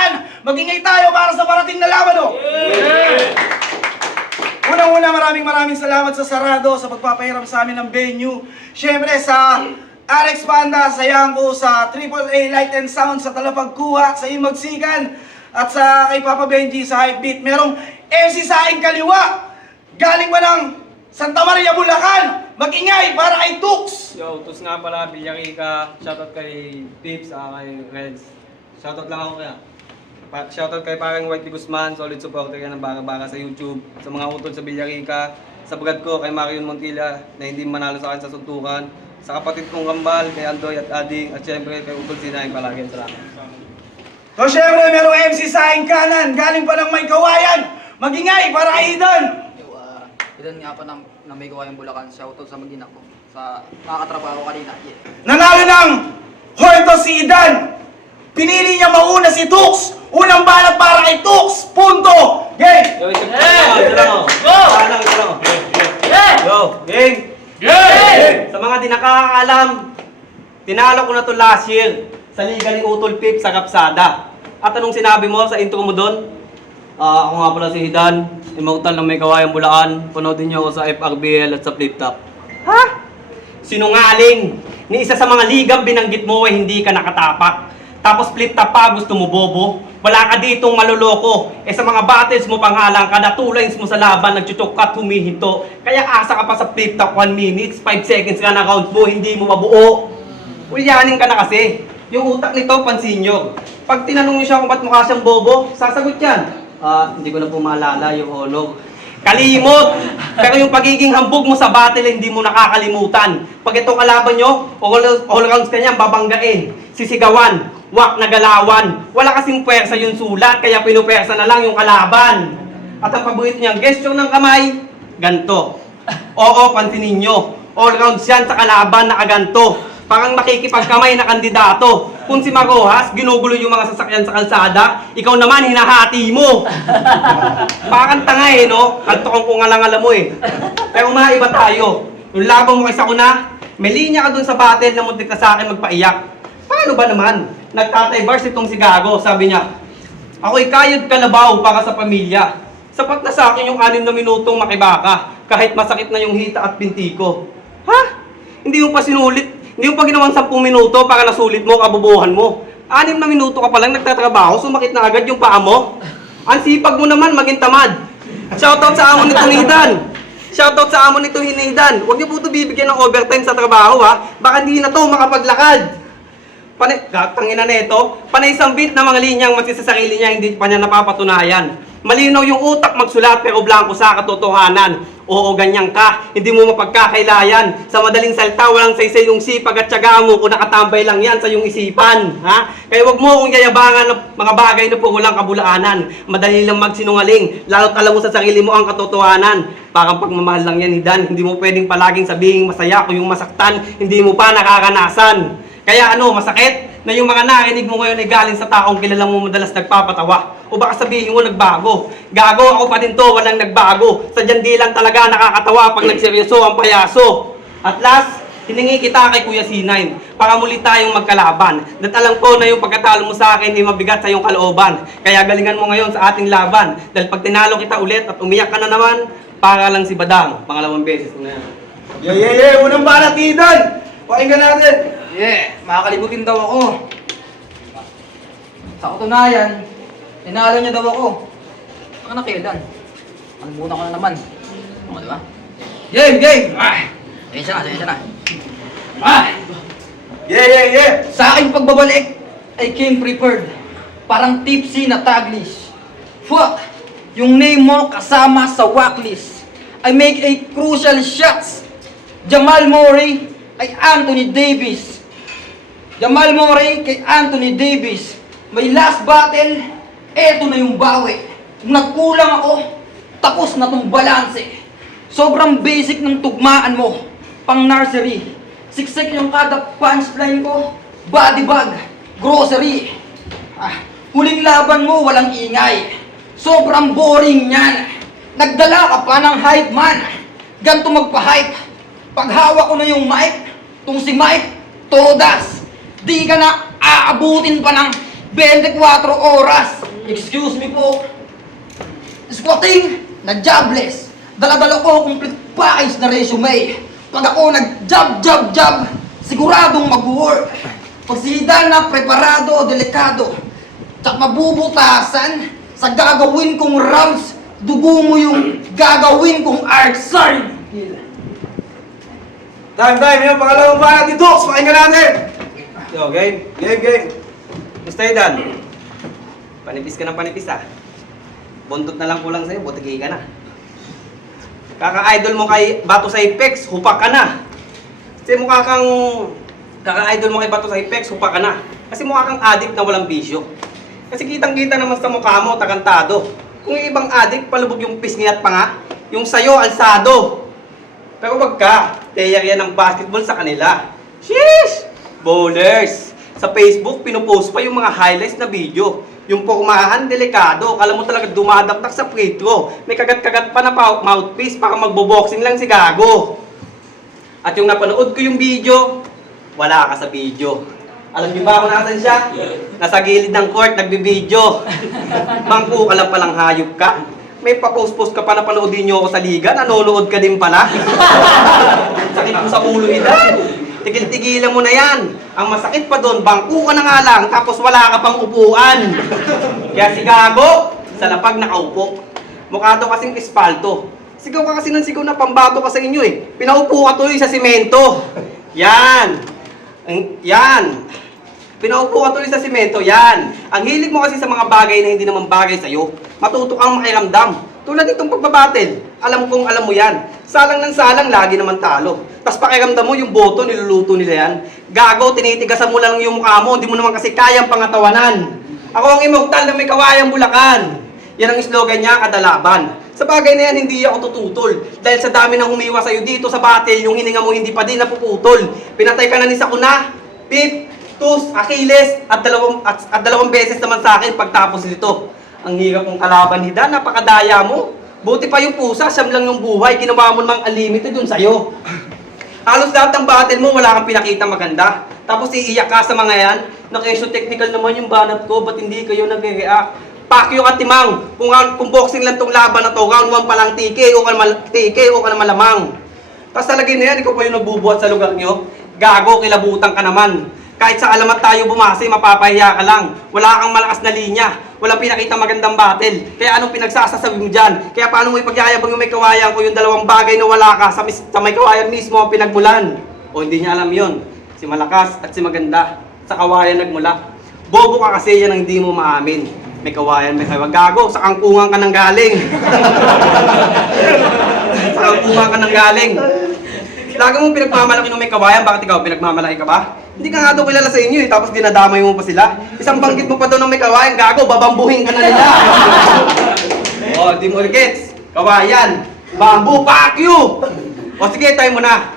Bulacan. Mag-ingay tayo para sa parating na laban, oh! Unang-una, maraming salamat sa Sarado sa pagpapahiram sa amin ng venue. Siyempre sa Alex Panda, sa Yanko, sa AAA Light and Sound, sa Talapagkuha, sa Imagsikan, at sa kay Papa Benji sa Hypebeat. Merong MC sa aking kaliwa, galing ba ng Santa Maria, Bulacan. Mag-ingay para kay Tux. Yo, Tux nga pala, Villarica. Shoutout kay Pips, kay Reds. Shoutout lang ako kaya. Shoutout kay parang Whitey Guzman, solid supporter yan ng Baka-Baka sa YouTube. Sa mga utol sa Villarica. Sa brad ko kay Marion Montilla na hindi manalo sa akin sa suntukan. Sa kapatid kong Kambal, kay Andoy at Ading. At syempre kay Utol Sinaing palagi. Salamat. So syempre, merong MC sa aking kanan, galing pa ng May Kawayan. Mag-ingay para kay Idan. Idan nga pa ng May Kawayan Bulacan. Shoutout sa mag-ina ko. Sa nakakatrabaho kanina. Yeah. Nanalo ng Horto si Idan. Pinili niya mauna si Tux. Unang balat para kay Tux. Punto. Game. Yo, gang! Sa mga di nakakaalam, tinalo ko na to last year sa Liga ni Utol Pip sa Kapsada. At anong sinabi mo sa intro mo doon? Ako nga pala si Hidan, immortal ng May Kawayang Bulacan. Panoodin niyo ako sa FRBL at sa Flip Top. Ha? Sinungaling! Ni isa sa mga ligang binanggit mo ay hindi ka nakatapak. Tapos flip top pa, gusto mo bobo? Wala ka ditong maluloko. Sa mga battles mo pangalang kada 2 lines mo sa laban, nagchuchok ka, humihinto. Kaya asa ka pa sa flip top 1 minutes, 5 seconds ka na count mo, hindi mo mabuo. Ulyanin ka na kasi. Yung utak nito, pansin nyo. Pag tinanong nyo siya kung ba't mukha siyang bobo, sasagot yan. Hindi ko na po maalala yung honor. Kalimot! Pero yung pagiging hambog mo sa battle, hindi mo nakakalimutan. Pag ito kalaban nyo, all rounds ka niyan, babanggain, sisigawan, wak na galawan. Wala kasing puwersa yung sulat, kaya pinupersa na lang yung kalaban. At ang paborito niyang gesture ng kamay, ganto. Oo, pansinin nyo. All rounds yan sa kalaban na kaganto. Parang makikipagkamay na kandidato. Kung si Marojas, ginugulo yung mga sasakyan sa kalsada, ikaw naman hinahati mo. Parang tanga eh, no? Kanto kung alang-alam mo eh. Pero maiba tayo. Yung laban mo kay Sakuna, may linya ka dun sa battle na muntik na sa akin magpaiyak. Paano ba naman? Nagtatay bars itong si Gago, sabi niya, ako'y kayod kalabaw para sa pamilya. Sapat na sa akin yung 6 na minutong makibaka, kahit masakit na yung hita at binti ko. Ha? Hindi mo pa sinulit? Hindi mo pa ginawang 10 minuto para nasulit mo, kabubuhan mo. 6 na minuto ka pa lang nagtatrabaho, sumakit na agad yung paa mo. Ang sipag mo naman, maging tamad. Shoutout sa amo nito Hidan. Shoutout sa amo nito Hidan. Huwag niyo po ito bibigyan ng overtime sa trabaho ha. Baka hindi na to makapaglakad. Tangina na ito. Panay isang beat na mga linyang sa sarili niya, hindi pa niya napapatunayan. Malinaw yung utak magsulat pero blanco sa katotohanan. Oo, ganyan ka. Hindi mo mapagkakailayan. Sa madaling salita, walang saysay yung sipag at tiyaga mo kung nakatambay lang yan sa iyong isipan. Ha? Kaya wag mo akong yayabangan ng mga bagay na puro lang kabulaanan. Madali lang magsinungaling. Lalo't alam mo sa sarili mo ang katotohanan. Parang pagmamahal lang yan, Hidan. Hindi mo pwedeng palaging sabihing masaya kung yung masaktan, hindi mo pa nakakanasan. Kaya masakit na yung mga narinig mo ngayon ay galing sa taong kilala mo madalas nagpapatawa. O baka sabihin mo nagbago. Gago, ako pa din to, walang nagbago. Sadyang di lang talaga nakakatawa pag nagseryoso ang payaso. At last, hiningi kita kay Kuya C9 para muli tayong magkalaban. At alam ko na yung pagkatalo mo sa akin ay mabigat sa iyong kalooban. Kaya galingan mo ngayon sa ating laban. Dahil pag tinalo kita ulit at umiyak ka na naman, para lang si Badang. Pangalawang beses na yan. Yeah. Unang balat, Idan. Pakinggan natin. Yeah, makakalibutin daw ako. Sa katunayan, inaalala niya daw ako. Baka nakailan. Kalimutan ko na naman. Ano, diba? Game! Sensya na. Yeah. Sa aking pagbabalik, I came prepared. Parang tipsy na taglish. Fuck! Yung name mo kasama sa wacklist. I make a crucial shots. Jamal Murray ay Anthony Davis. Jamal Murray kay Anthony Davis. May last battle, eto na yung bawi. Kung nagkulang ako, tapos na tong balanse. Sobrang basic ng tugmaan mo, pang nursery. Siksik yung kada punchline ko, body bag, grocery. Huling laban mo, walang ingay. Sobrang boring yan. Nagdala ka pa ng hype man. Ganto magpa-hype. Pag hawak ko na yung mic, tong si Mike, todas. Di ka na aabutin pa ng 24 oras. Excuse me po. Squatting na jobless. Dala-dala ko complete package na resume. Pag ako nag-job, siguradong mag-work. Pagsihida na preparado, delikado. Tsak mabubutasan sa gagawin kong rounds. Dugo mo yung gagawin kong artsar. Time, yung pangalawang banat ni Dux, pakinggan natin! Yo, game. Game. Gusto yun, Dan? Panipis ka ng panipis, ah. Buntot na lang kulang sa'yo, butigay ka na. Kaka-idol mo kay Bato sa Apex, hupak ka na. Kasi mukha kang... Kaka-idol mo kay Bato sa Apex, hupak ka na. Kasi mukha kang addict na walang bisyo. Kasi kitang-kita naman sa mukha mo, takantado. Kung yung ibang addict, palubog yung pisngi at panga. Yung sayo, alsado. Pero wag ka, teyak yan ng basketball sa kanila. Sheesh! Bowlers! Sa Facebook, pinupost pa yung mga highlights na video. Yung pormahan, delikado. Kala mo talaga dumadaktak sa free throw. May kagat-kagat pa na mouthpiece para magbo-boxing lang si Gago. At yung napanood ko yung video, wala ka sa video. Alam niyo ba kung nasan siya? Nasa gilid ng court, nagbibideo. Mangko ka lang palang hayop ka. May pa-post-post ka pa na panoodin niyo ako sa liga, nanonood ka din pala. Sakit mo sa ulo, Idan. Tigil-tigilan mo na yan. Ang masakit pa doon, bangko ka na nga lang, tapos wala ka pang upuan. Kaya si Gago, sa lapag nakaupo. Mukha daw kasing espalto. Sigaw ka kasi ng sigaw na pambato ka sa inyo eh. Pinaupo ka tuloy sa simento. Yan. Yan. Pinaupo ka tuloy sa simento. Yan. Ang hilig mo kasi sa mga bagay na hindi naman bagay sa'yo. Matuto kang makiramdam. Tulad itong pagbabattle. Alam kong alam mo yan. Salang ng salang, lagi naman talo. Tapos pakiramdam mo yung boto, niluluto nila yan. Gago, tinitigasan mo lang yung mukha mo. Hindi mo naman kasi kayang pangatawanan. Ako ang immortal na may kawayang Bulacan. Yan ang slogan niya, kadalaban. Sa bagay na yan, hindi ako tututol. Dahil sa dami ng humiwa sa'yo dito sa battle, yung hininga mo hindi pa din napuputol. Pinatay ka na ni Sakuna, Pip, Tus, Achilles, at dalawang beses naman sa akin pagtapos nito. Ang hirap mong kalaban, Hida, napakadaya mo. Buti pa yung pusa, siyam lang yung buhay, ginawa mo namang unlimited dun sa'yo. Halos lahat ng battle mo, wala kang pinakita maganda. Tapos iiyak ka sa mga yan, na kesyo technical naman yung banat ko, ba't hindi kayo nag-react? Pakyo ka timang, kung boxing lang tong laban na to, round 1 pa lang TKO ka na malamang. Tapos talagay na yan, ikaw pa yung nagbubuhat sa lugar nyo. Gago, kilabutan ka naman. Kahit sa alamat tayo bumase, mapapahiya ka lang. Wala kang malakas na linya. Walang pinakita magandang battle. Kaya anong pinagsasasabi mo dyan? Kaya paano mo ipagyayabang yung may kawayan ko yung dalawang bagay na wala ka sa may kawayan mismo ang pinagmulan? O hindi niya alam yon. Si malakas at si maganda. Sa kawayan nagmula. Bobo ka kasi yan ang hindi mo maamin. May kawayan, may kawayan. Gago, sa kangkungan ka nang galing. Sa kangkungan ka nang galing. Lagi mong pinagmamalaki ng may kawayan, bakit ikaw pinagmamalaki ka ba? Hindi ka nga daw kilala sa inyo eh, tapos dinadamay mo pa sila. Isang banggit mo pa daw ng may kawayan, Gago, babambuhin ka na nila. O, di mo gets. Kawayan, bamboo, pakyo! O sige, tayo mo na.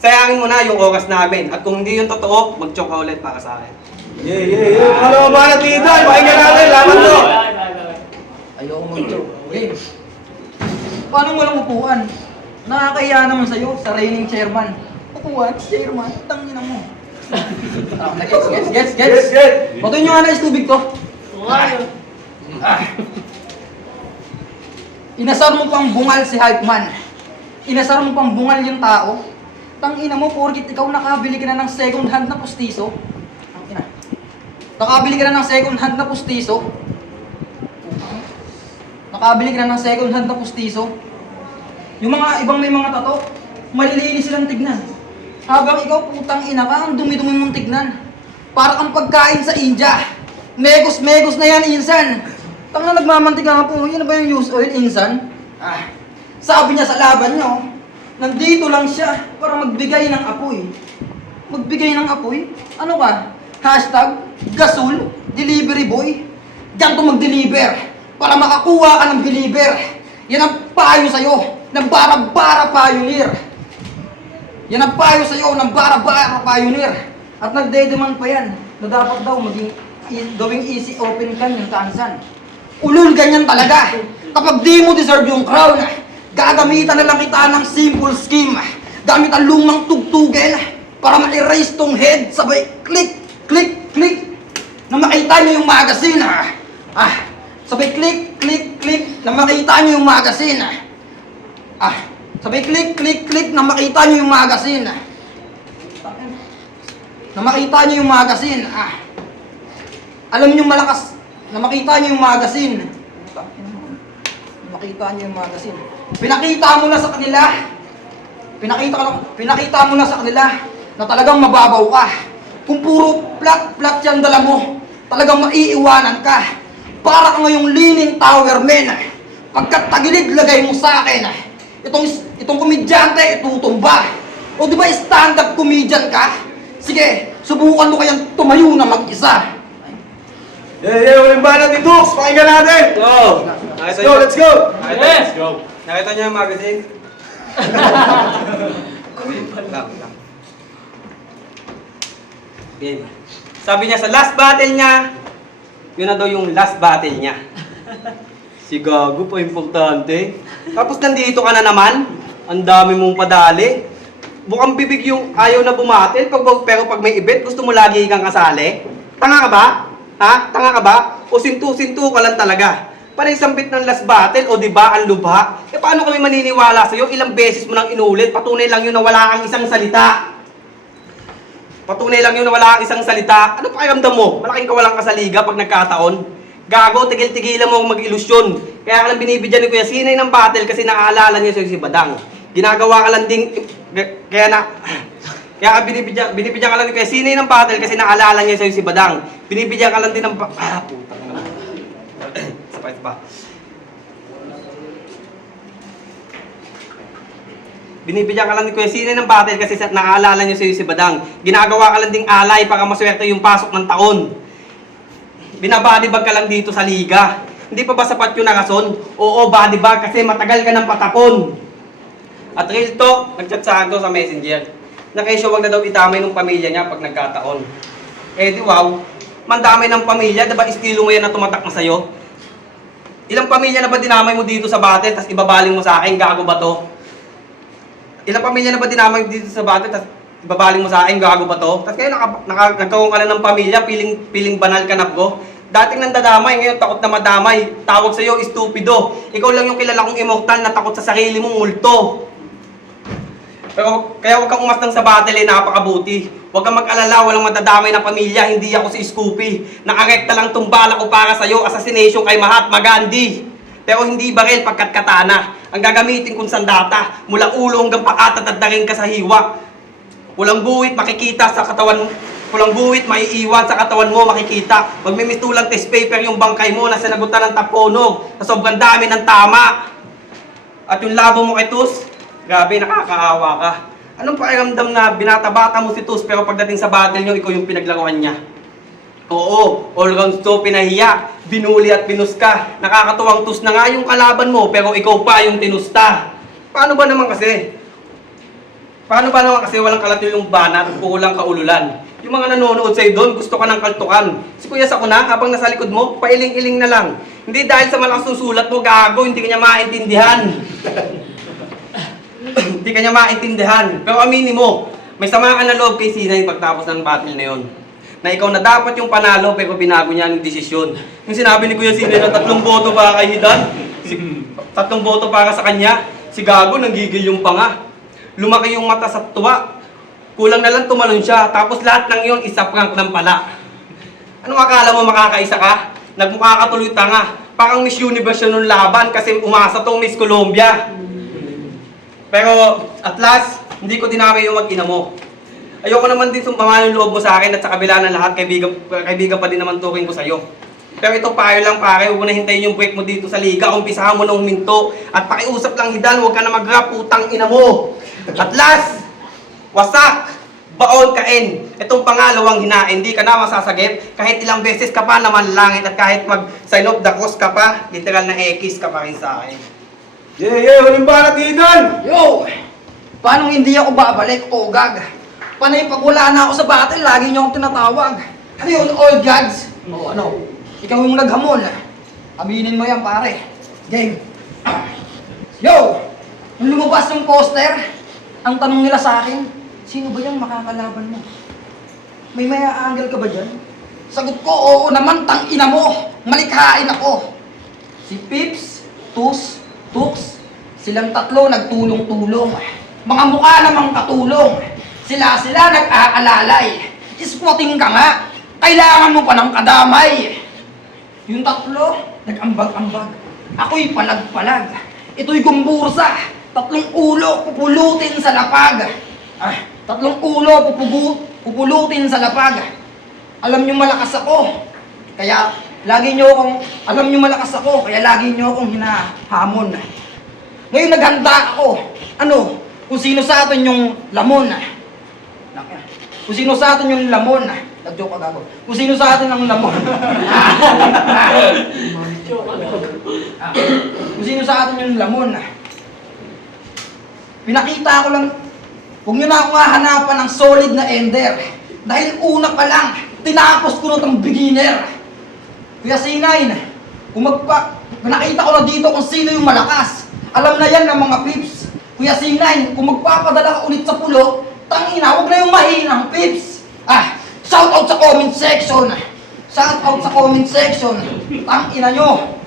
Sayangin mo na yung oras namin. At kung hindi yung totoo, mag-choke ka ulit para sa akin. Yeah. Pangalawang banat ni Idan, pakinggan natin, laban to! Ayoko mag-joke. Okay. Paano walang upuan? Nakakahiya naman sa'yo, sa reigning chairman. Upuan, chairman, tangina mo. Gets. Get! Patuloy nyo nga na tubig to. Inasar mo pang bungal si hype man. Inasar mo pang bungal yung tao. Tangina mo, porkit ikaw nakabili ka na ng second hand na pustiso. Tangina. Nakabili ka na ng second hand na pustiso. Nakabili ka na ng second hand na pustiso. Yung mga ibang may mga tato, malilinis silang tignan. Habang ikaw putang ina ka, ang dumi-dumi mong tignan. Para kang pagkain sa India. Megos na yan, insan. Tanga nagmamantika nga po, yun na ba yung use oil, insan? Sabi niya sa laban niyo, nandito lang siya para magbigay ng apoy. Magbigay ng apoy? Ano ka? Hashtag, gasol, delivery boy. Diyan to mag-deliver para makakuha ka ng believer. Yan ang payo sa'yo ng bara-bara pioneer. Yan ang payo sa'yo ng bara-bara pioneer. At nagde-demand pa yan na dapat daw gawing easy open can yung kansan. Ulul ganyan talaga. Kapag di mo deserve yung crown, gagamitan na lang kita ng simple scheme. Gamit ang lumang tugtugel para ma-erase tong head. Sabay click, click, click. na makita nyo yung magazine. Sabay click, click, click na makita nyo yung magazine. Sabay click, click, click na makita nyo yung magazine. Na makita nyo yung magazine. Alam nyo malakas na makita nyo yung magazine. Makita nyo yung magazine. Pinakita mo na sa kanila. Pinakita mo na sa kanila na talagang mababaw ka. Kung puro plat-plat yan dala mo, talagang maiiwanan ka. Para ka ngayong leaning tower man. Pagkat tagilid lagay mo sa akin. Itong komedyante, itutumba. O di ba stand-up comedian ka? Sige, subukan mo kayang tumayo na mag-isa. Walang banat ni Dux! Pakinggan natin! Go! Let's go, let's go! Let's go! Nakita niyo yung magazine? Lang. Game. Sabi niya sa last battle niya, yun na daw yung last battle niya. Si Gago pa importante. Tapos nandito ka na naman, ang dami mong padali. Bukang bibig yung ayaw na bumatil, pero pag may event, gusto mo lagi kang kasali. Tanga ka ba? Ha? Tanga ka ba? O sintu-sintu ka lang talaga? Panay sambit ng last battle, o diba ang lubha? Paano kami maniniwala sa'yo? Ilang beses mo nang inulit, patunay lang yun na wala kang isang salita. Patunay lang yun na wala kang isang salita. Ano pakiramdam mo? Malaking kawalang ka sa liga pag nagkataon. Gago, tigil-tigilan mo mag-ilusyon. Kaya ka lang binibidyan ni Kuya Sinay ng battle kasi naaalala niya sa'yo si Badang. Ginagawa ka lang ding... Kaya binibidyan ka lang ni Kuya Sinay ng battle kasi naaalala niya sa'yo si Badang. Binibidyan ka lang din ng... putang na. Isa pa. Binibigyan ka lang ni Kuya Sinay ng battle kasi naaalala niyo sa'yo si Badang. Ginagawa ka lang ding alay para maswerte yung pasok ng taon. Binabadibag ka lang dito sa liga. Hindi pa ba sapat yung nakason? Oo, badibag kasi matagal ka ng patapon. At real talk, nag-chat sa akin sa messenger. Na kesyo wag na daw itamay ng pamilya niya pag nagkataon. Eh di wow, mandamay ng pamilya, diba estilo mo yan na tumatak na sa'yo? Ilang pamilya na ba dinamay mo dito sa battle, tas ibabaling mo sa akin, gago ba to? Ilang pamilya na ba dinamay dito sa battle, tas ibabaling mo sa akin, gago ba to? Tas kayo nagkaroon ka na ng pamilya, piling banal ka na bro. Dating nandadamay, ngayon takot na madamay. Tawag sa'yo, estupido. Ikaw lang yung kilala kong immortal na takot sa sarili mong multo. Pero kaya huwag kang umastang sa battle eh, napakabuti. Huwag kang mag-alala, walang madadamay na pamilya, hindi ako si Scoopy. Nakarekta lang tong bala ko para sa'yo, assassination kay Mahatma Gandhi. Pero hindi baril pagkat katana. Ang gagamitin kong sandata, mula ulo hanggang paa, tatadarin ka sa hiwa. Walang buwit makikita sa katawan mo. Walang buwit maiiwan sa katawan mo makikita. Magmimistulang test paper yung bangkay mo na sinagutan ng taponog sa sobrang dami ng tama. At yung labo mo kay Tus, grabe, nakakaawa ka. Anong pakiramdam na binata-bata mo si Tus pero pagdating sa battle nyo, ikaw yung pinaglaruan niya? Oo, all rounds to, pinahiya, binuli at pinus ka. Nakakatuwang Tus na nga yung kalaban mo pero ikaw pa yung tinusta. Paano ba naman kasi? Walang kalatilong banat, kulang kaululan? Yung mga nanonood sa'yo doon, gusto ka ng kaltukan. Si Kuya Sakuna, habang nasa likod mo, pailing-iling na lang. Hindi dahil sa malakas ng sulat mo, gago, hindi ka niya maintindihan. Hindi ka niya maintindihan. Pero aminin mo, may sama ka na loob kay Sinay pagtapos ng battle na yun. Na ikaw na dapat yung panalo, pero binago niya ang desisyon. Yung sinabi ni Kuya Sinay na 3 boto para kay Hidan, 3 boto para sa kanya, si Gago nanggigil yung panga. Lumaki yung mata sa tuwa. Kulang na lang tumalon siya, tapos lahat ng yun, isa prank lang pala. Anong akala mo makakaisa ka? Nagmukha ka tuloy tanga. Parang Miss Universe yun nung laban kasi umasa tong Miss Colombia. Pero at last, hindi ko dinamay yung mag-ina mo. Ayoko naman din sumama yung loob mo sa akin at sa kabila ng lahat, kaibigan pa din naman turing ko sa'yo. Pero ito payo lang pare, huwag mo na hintayin yung break mo dito sa liga, umpisahan mo na huminto. At pakiusap lang Hidan, huwag ka na mag-rap, putang ina mo. At last, wasak, baon kain. Itong pangalawang hinain, hindi ka na masasagip. Kahit ilang beses ka pa naman langit at kahit mag-sign of the cross ka pa, literal na X ka pa rin sa akin. Walang banat ni Hidan! Yo! Paano hindi ako babalik, Ogag? Panay pag wala na ako sa battle, lagi niyo akong tinatawag. Ano yun, all gods? O ano, ikaw yung naghamon. Aminin mo yan, pare. Game. Yo! Nung lumabas yung poster, ang tanong nila sa akin, sino ba yung makakalaban mo? May angle ka ba dyan? Sagot ko, oo naman, tang ina mo. Malikhain ako. Si Pips, Tus, Tux, silang tatlo nagtulong-tulong. Mga mukha namang katulong. Sila nag-aalalay. Squatting ka nga. Kailangan mo pa ng kadamay. Yung tatlo, nag-ambag-ambag. Ako'y palag-palag. Ito'y gumbursa. 3 ulo, pupulutin sa lapag. 3 ulo, pupulutin sa lapag. Alam niyo malakas ako. Kaya, lagi niyo akong hinahamon. Ngayon naghanda ako. Kung sino sa atin yung lamon. Kung sino sa atin yung lamon. Nag-joke ka gago. Kung sino sa atin ang lamon. Kung sino sa atin yung lamon. Pinakita ko lang, huwag nyo na akong hahanapan ng solid na ender. Dahil una pa lang, tinapos ko na itong beginner. Kuya C9, nakita ko na dito kung sino yung malakas. Alam na yan ng mga pips. Kuya C9, kung magpapadala ka ulit sa pulo, tangina, huwag na yung mahinang pips. Shoutout sa comment section. Shoutout sa comment section. Tangina nyo.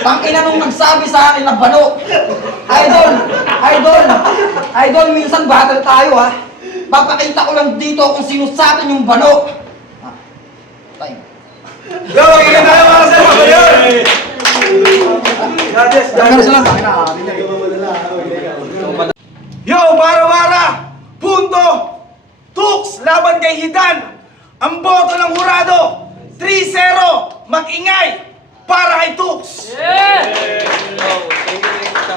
Tangina nung nagsabi sa akin na bano. Idol, minsan battle tayo ha. Papakita ko lang dito kung sino sa atin yung bano. Time. Yo, magiging tayo mga sa mga yun! Yo, Bara-Bara! Punto! Tux laban kay Hidan! Ang boto ng hurado! 3-0! Mag-ingay! Para kay Tux!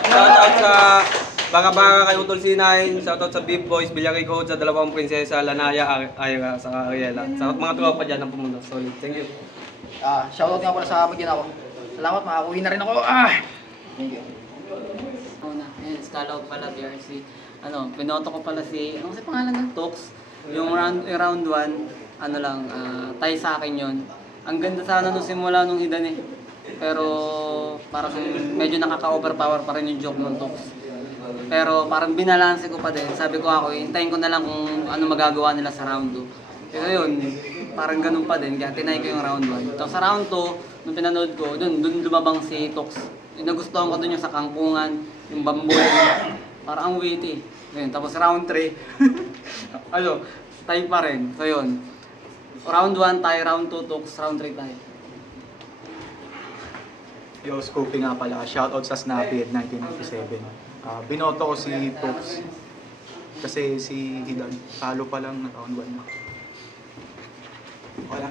Shoutout sa Baka-Baka kay Utol C9, shoutout sa Beef Boys, Bilyaki Code, sa dalawang prinsesa, Lanaya, Ayra, sa Ariela. Sa mga tropa dyan ang pumunta. Solid. Thank you. Shoutout nga pala sa magina ko. Salamat, makakuwi na rin ako. Thank you. Una, ayun, Scalout pala, BRC. Pinoto ko pala ano kasi pangalan ng Tox? Yung round 1, tie sa akin yun. Ang ganda sana nung simula nung Hidan eh. Pero parang medyo nakaka-overpower pa rin yung joke ng Tox. Pero parang binalanse ko pa din. Sabi ko ako, hintayin ko na lang kung ano magagawa nila sa round 2. Pero yun, parang ganun pa din. Kaya tinay ko yung round 1. Tapos sa round 2, nung pinanood ko, dun lumabang si Tox. Yung nagustuhan ko dun yung sa kangkungan, yung bamboo. Parang ang witty. Yun, tapos round 3, tie pa rin. So yun, round 1 tie, round 2 Tox, round 3 tie. Yo, Scoopy nga pala. Shoutout sa Snappy at 1997. Binoto ko si Tox kasi si Hidan, talo pa lang na round 1 na. Wala.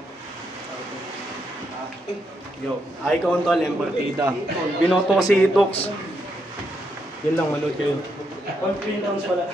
Yo, ay ka untol, partida. Binoto ko si Tox. Yun lang, manood kayo. 1 pala.